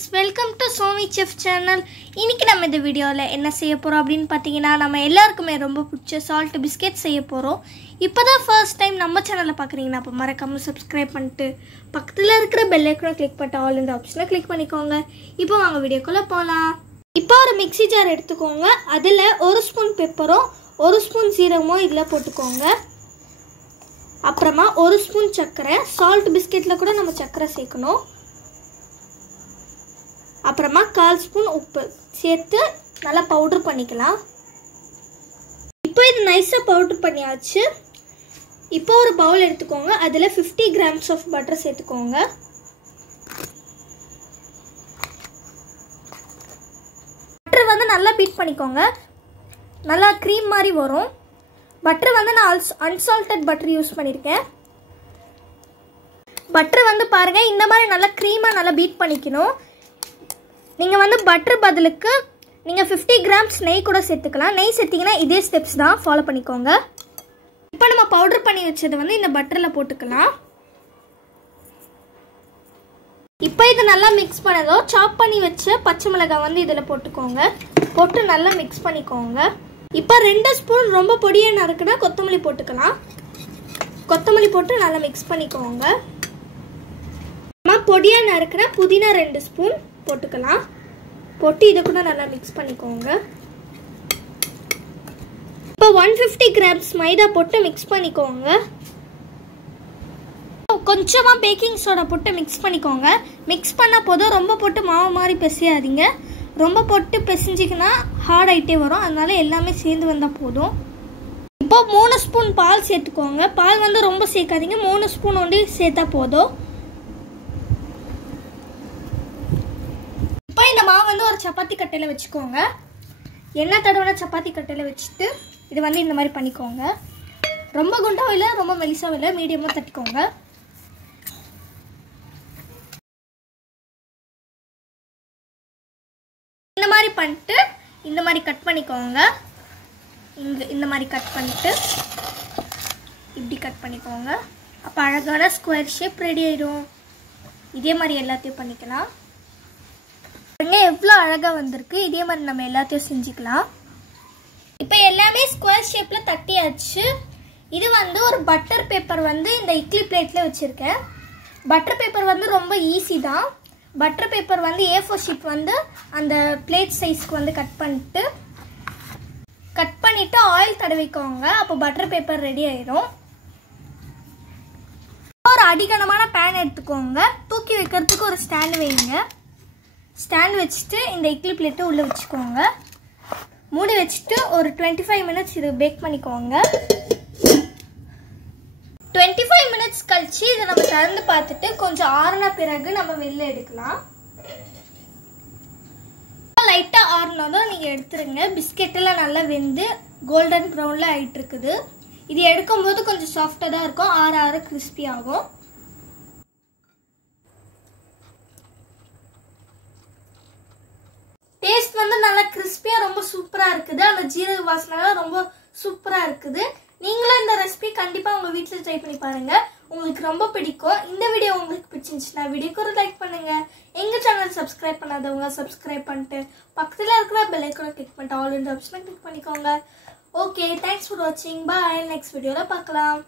friends, welcome to Somi Chef channel. இன்னைக்கு நம்ம இந்த வீடியோல என்ன செய்ய போறோம் அப்படினு பாத்தீங்கன்னா நம்ம எல்லாருக்குமே ரொம்ப பிடிச்ச salt biscuit செய்ய போறோம். இப்போதான் first time நம்ம சேனலை பார்க்கறீங்கன்னா அப்ப மறக்காம subscribe பண்ணிட்டு பக்கத்துல இருக்கிற bell icon click பண்ணிட்டு all இந்த ஆப்ஷனை click பண்ணிக்கோங்க. இப்போ வாங்க வீடியோக்குள்ள போலாம். இப்போ ஒரு மிக்ஸி ஜார் எடுத்துக்கோங்க. அதுல 1 ஸ்பூன் பெப்பரும் 1 ஸ்பூன் சீரகமும் இதல போட்டுக்கோங்க. அப்புறமா 1 ஸ்பூன் சர்க்கரை, salt biscuitல கூட நம்ம சர்க்கரை சேர்க்கணும். அப்புறமா 1/4 ஸ்பூன் உப்பு சேர்த்து நல்லா பவுடர் பண்ணிக்கலாம். இப்போ இது நைஸா பவுடர் பண்ணியாச்சு. இப்போ ஒரு பவுல் எடுத்துக்கோங்க. அதுல 50 grams of butter சேர்த்துக்கோங்க. பட்டர் வந்து நல்லா பீட் பண்ணிக்கோங்க. நல்லா cream மாதிரி வரும். பட்டர் வந்து நான் unsalted butter யூஸ் பண்ணிருக்கேன். பட்டர் வந்து பாருங்க இந்த மாதிரி நல்லா cream-ஆ நல்லா பீட் பண்ணிக்கணும். நீங்க வந்து பட்டர் பதிலுக்கு நீங்க 50 grams நெய் கூட சேர்த்துக்கலாம். நெய் சேர்த்தீங்கன்னா இதே ஸ்டெப்ஸ் தான் ஃபாலோ பண்ணிக்கோங்க. இப்போ நம்ம பவுடர் பண்ணி வச்சதை வந்து இந்த பட்டர்ல போட்டுக்கலாம். இப்போ இது நல்லா மிக்ஸ் பண்ணதோ சாப் பண்ணி வச்ச பச்சை மிளகாய் வந்து இதல போட்டுக்கோங்க. போட்டு நல்லா மிக்ஸ் பண்ணிக்கோங்க. இப்போ 2 ஸ்பூன் ரொம்ப பொடியா நறுக்குனா கொத்தமல்லி போட்டுக்கலாம். கொத்தமல்லி போட்டு நல்லா மிக்ஸ் பண்ணிக்கோங்க. பொடியா நறுக்குனா புதினா 2 ஸ்பூன் போட்டுக்கலாம். போட்டு இத கூட நல்லா மிக்ஸ் பண்ணிக்கோங்க. இப்போ 150 grams மைதா போட்டு மிக்ஸ் பண்ணிக்கோங்க. கொஞ்சமா பேக்கிங் சோடா போட்டு மிக்ஸ் பண்ணிக்கோங்க. மிக்ஸ் பண்ண போதும் ரொம்ப போட்டு மாவு மாதிரி பிசையாதீங்க. ரொம்ப போட்டு பிசைஞ்சிக்கினா ஹார்ட் ஆயிட்டே வரும். அதனால எல்லாமே சேர்ந்து வந்தா போதும். இப்போ 3 ஸ்பூன் பால் சேர்த்துக்கோங்க. பால் வந்து ரொம்ப சேர்க்காதீங்க. 3 ஸ்பூன் ஒண்டி சேர்த்தா போதும். இந்த மாவு வந்து ஒரு சப்பாத்தி கட்டையில வச்சுக்கோங்க. எண்ணெய் தடவன சப்பாத்தி கட்டையில வச்சுட்டு இது வந்து இந்த மாதிரி பண்ணிக்கோங்க. ரொம்ப குண்டாவும் இல்லை ரொம்ப மெலிசாவும் இல்லை, மீடியமா தட்டிக்கோங்க. இந்த மாதிரி பண்ணிட்டு இந்த மாதிரி கட் பண்ணிக்கோங்க. இந்த மாதிரி கட் பண்ணிட்டு இப்படி கட் பண்ணிக்கோங்க. அப்ப அழகான ஸ்கொயர் ஷேப் ரெடி ஆயிடும். இதே மாதிரி எல்லாத்தையும் பண்ணிக்கலாம். எவ்வளவு அழகா வந்திருக்கு. இதே மாதிரி நம்ம எல்லாத்தையும் செஞ்சுக்கலாம். இப்போ எல்லாமே ஸ்கொயர் ஷேப்ல தட்டியாச்சு. இது வந்து ஒரு பட்டர் பேப்பர் வந்து இந்த இட்லி பிளேட்ல வச்சிருக்கேன். பட்டர் பேப்பர் வந்து ரொம்ப ஈஸி தான். பட்டர் பேப்பர் வந்து A4 ஷீட் வந்து அந்த பிளேட் சைஸ்க்கு வந்து கட் பண்ணிட்டு ஆயில் தடவிக்கோங்க. அப்போ பட்டர் பேப்பர் ரெடி ஆயிடும். ஒரு அடிகனமான பேன் எடுத்துக்கோங்க. தூக்கி வைக்கிறதுக்கு ஒரு ஸ்டாண்ட் வைங்க. ஸ்டாண்ட் வச்சுட்டு இந்த இட்லி பிளேட்டை உள்ள வச்சுக்கோங்க. மூடி வச்சுட்டு ஒரு 25 மினிட்ஸ் இது பேக் பண்ணிக்கோங்க. 25 மினிட்ஸ் கழிச்சு இதை நம்ம திறந்து பார்த்துட்டு கொஞ்சம் ஆறுன பிறகு நம்ம வெளில எடுக்கலாம். லைட்டா ஆறுனதும் நீங்க எடுத்துருங்க. பிஸ்கெட் எல்லாம் நல்லா வெந்து கோல்டன் ப்ரௌன்ல ஆயிட்டு இருக்குது. இது எடுக்கும்போது கொஞ்சம் சாஃப்டா தான் இருக்கும். ஆற கிறிஸ்பி ஆகும். டேஸ்ட் வந்து நல்லா கிறிஸ்பியா ரொம்ப சூப்பரா இருக்குது. அந்த ஜீரக வாசனை ரொம்ப சூப்பரா இருக்குது. நீங்களும் இந்த ரெசிபி கண்டிப்பா உங்க வீட்ல ட்ரை பண்ணி பாருங்க. உங்களுக்கு ரொம்ப பிடிக்கும். இந்த வீடியோ உங்களுக்கு பிடிச்சிருந்துச்சுன்னா வீடியோக்கு ஒரு லைக் பண்ணுங்க. எங்க சேனல் சப்ஸ்கிரைப் பண்ணாதவங்க சப்ஸ்கிரைப் பண்ணிட்டு பக்கத்துல இருக்கிற பெல் ஐகானை கிளிக் பண்ணிட்டு ஆல் இந்த ஆப்ஷனை கிளிக் பண்ணிக்கோங்க. ஓகே, தேங்க்ஸ் ஃபார் வாட்சிங். பை. நெக்ஸ்ட் வீடியோல பார்க்கலாம்.